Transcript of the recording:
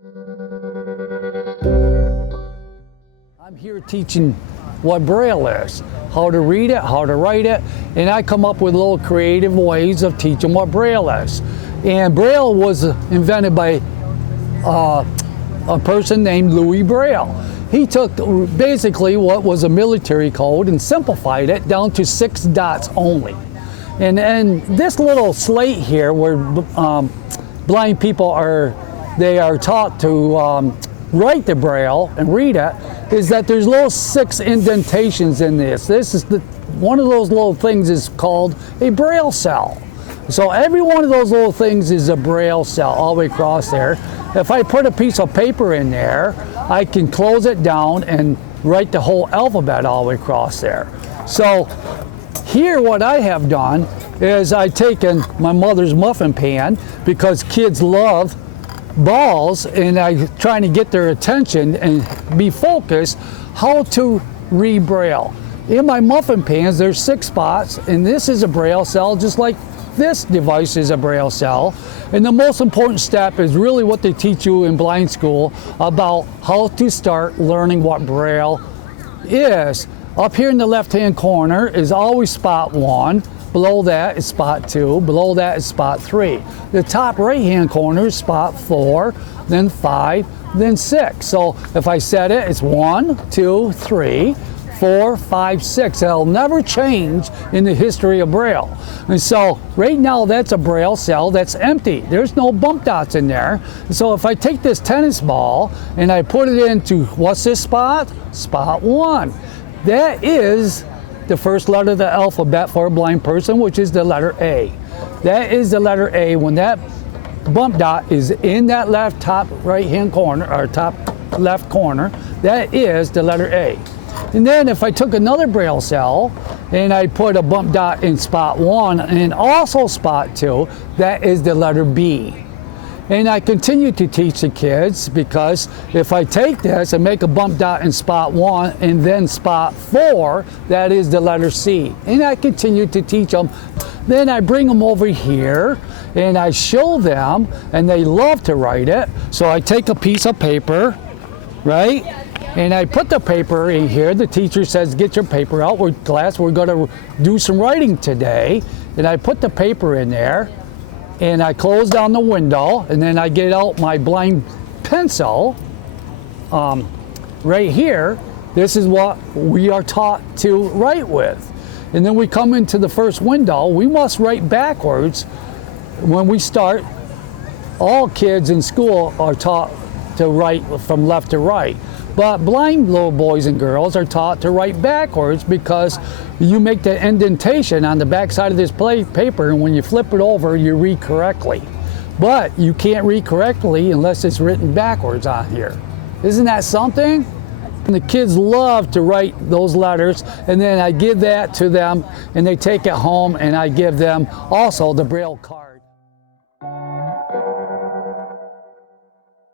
I'm here teaching what Braille is, how to read it, how to write it, and I come up with little creative ways of teaching what Braille is. And Braille was invented by a person named Louis Braille. He took basically what was a military code and simplified it down to 6 dots only. And this little slate here where blind people are taught to write the Braille and read it, is that there's little 6 indentations in this. This is one of those little things is called a Braille cell. So every one of those little things is a Braille cell all the way across there. If I put a piece of paper in there, I can close it down and write the whole alphabet all the way across there. So here what I have done is I've taken my mother's muffin pan, because kids love balls, and I'm trying to get their attention and be focused how to read Braille. In my muffin pans there's 6 spots, and this is a Braille cell just like this device is a Braille cell. And the most important step is really what they teach you in blind school about how to start learning what Braille is. Up here in the left hand corner is always spot 1. Below that is spot 2, below that is spot 3. The top right hand corner is spot 4, then 5, then 6. So if I set it, it's 1, 2, 3, 4, 5, 6. That'll never change in the history of Braille. And so right now that's a Braille cell that's empty. There's no bump dots in there. So if I take this tennis ball and I put it into, what's this spot? Spot 1. That is the first letter of the alphabet for a blind person, which is the letter A. That is the letter A. When that bump dot is in that left top right hand corner, or top left corner, that is the letter A. And then if I took another Braille cell and I put a bump dot in spot 1 and also spot 2, that is the letter B. And I continue to teach the kids, because if I take this and make a bump dot in spot 1 and then spot 4, that is the letter C. And I continue to teach them. Then I bring them over here and I show them, and they love to write it. So I take a piece of paper, right? And I put the paper in here. The teacher says, get your paper out. Class, we're going to do some writing today. And I put the paper in there, and I close down the window, and then I get out my blind pencil right here. This is what we are taught to write with. And then we come into the first window. We must write backwards when we start. All kids in school are taught to write from left to right. But blind little boys and girls are taught to write backwards, because you make the indentation on the back side of this paper, and when you flip it over, you read correctly. But you can't read correctly unless it's written backwards on here. Isn't that something? And the kids love to write those letters, and then I give that to them, and they take it home, and I give them also the Braille card.